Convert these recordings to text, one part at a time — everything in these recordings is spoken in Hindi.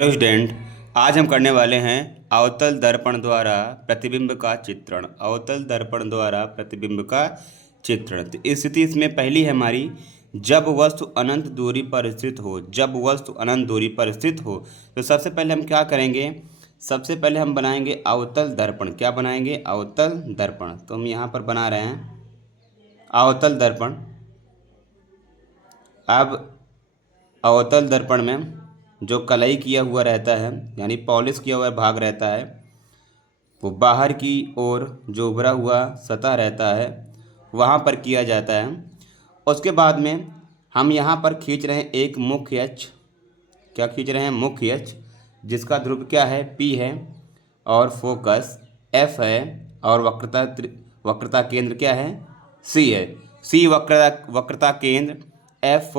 Hello student. आज हम करने वाले हैं अवतल दर्पण द्वारा प्रतिबिंब का चित्रण। अवतल दर्पण द्वारा प्रतिबिंब का चित्रण। तो इस स्थिति इसमें पहली है हमारी, जब वस्तु अनंत दूरी पर स्थित हो। जब वस्तु अनंत दूरी पर स्थित हो तो सबसे पहले हम क्या करेंगे, सबसे पहले हम बनाएंगे अवतल दर्पण। क्या बनाएंगे? अवतल दर्पण। तो हम यहाँ पर बना रहे हैं अवतल दर्पण। अब अवतल दर्पण में जो कलई किया हुआ रहता है यानी पॉलिश किया हुआ भाग रहता है, वो बाहर की ओर जो उभरा हुआ सतह रहता है वहाँ पर किया जाता है। उसके बाद में हम यहाँ पर खींच रहे हैं एक मुख्य अक्ष। क्या खींच रहे हैं? मुख्य अक्ष, जिसका ध्रुव क्या है? P है, और फोकस F है, और वक्रता केंद्र क्या है? C है। C वक्रता केंद्र, F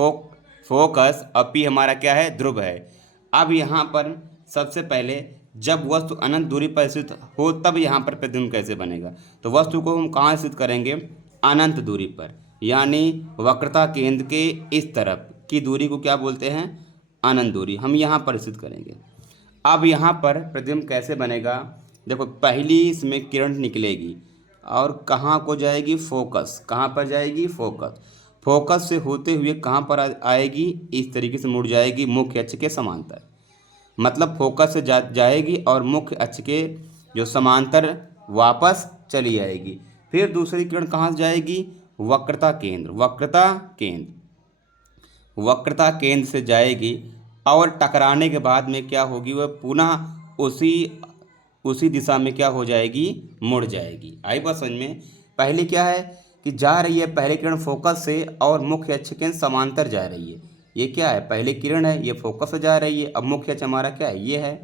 फोकस, और P हमारा क्या है? ध्रुव है। अब यहाँ पर सबसे पहले जब वस्तु अनंत दूरी पर स्थित हो तब यहाँ पर प्रतिबिंब कैसे बनेगा। तो वस्तु को हम कहाँ स्थित करेंगे? अनंत दूरी पर, यानी वक्रता केंद्र के इस तरफ की दूरी को क्या बोलते हैं? अनंत दूरी। हम यहाँ पर स्थित करेंगे। अब यहाँ पर प्रतिबिंब कैसे बनेगा? देखो, पहली इसमें किरण निकलेगी और कहाँ को जाएगी? फोकस। कहाँ पर जाएगी? फोकस। फोकस से होते हुए कहाँ पर आएगी? इस तरीके से मुड़ जाएगी मुख्य अक्ष के समांतर। मतलब फोकस से जाएगी और मुख्य अक्ष के जो समांतर वापस चली आएगी। फिर दूसरी किरण कहाँ से जाएगी? वक्रता केंद्र। वक्रता केंद्र से जाएगी और टकराने के बाद में क्या होगी? वह पुनः उसी दिशा में क्या हो जाएगी? मुड़ जाएगी। आई बात समझ में? पहले क्या है कि जा रही है पहली किरण फोकस से और मुख्य अक्ष के समांतर जा रही है। ये क्या है? पहली किरण है, ये फोकस से जा रही है। अब मुख्य अक्ष हमारा क्या है? ये है।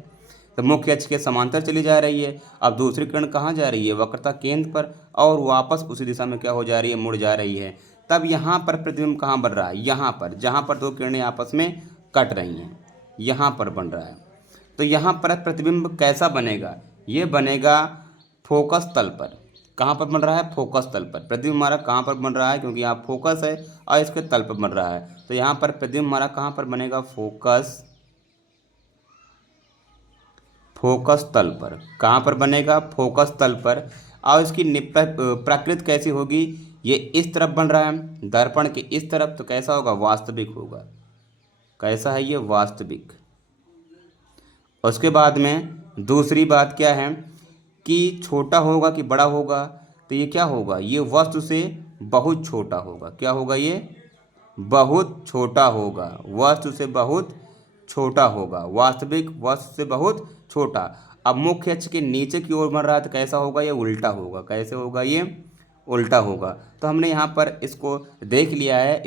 तो मुख्य अक्ष के समांतर चली जा रही है। अब दूसरी किरण कहाँ जा रही है? वक्रता केंद्र पर, और वापस उसी दिशा में क्या हो जा रही है? मुड़ जा रही है। तब यहाँ पर प्रतिबिंब कहाँ बन रहा है? यहाँ पर, जहाँ पर दो किरणें आपस में कट रही हैं, यहाँ पर बन रहा है। तो यहाँ पर प्रतिबिंब कैसा बनेगा? ये बनेगा फोकस तल पर। कहाँ पर बन रहा है? फोकस तल पर। प्रतिबिंब हमारा कहाँ पर बन रहा है? क्योंकि यहाँ फोकस है और इसके तल पर बन रहा है, तो यहाँ पर प्रतिबिंब हमारा कहाँ पर बनेगा? फोकस तल पर। कहाँ पर बनेगा? फोकस तल पर। और इसकी प्रकृति कैसी होगी? ये इस तरफ बन रहा है, दर्पण के इस तरफ, तो कैसा होगा? वास्तविक होगा। कैसा है ये? वास्तविक। उसके बाद में दूसरी बात क्या है कि छोटा होगा कि बड़ा होगा? तो ये क्या होगा? ये वस्तु से बहुत छोटा होगा। क्या होगा? ये बहुत छोटा होगा। वस्तु से बहुत छोटा होगा। वास्तविक वस्तु से बहुत छोटा। अब मुख्य अक्ष के नीचे की ओर बढ़ रहा है, तो कैसा होगा? ये उल्टा होगा। कैसे होगा? ये उल्टा होगा। तो हमने यहाँ पर इसको देख लिया है।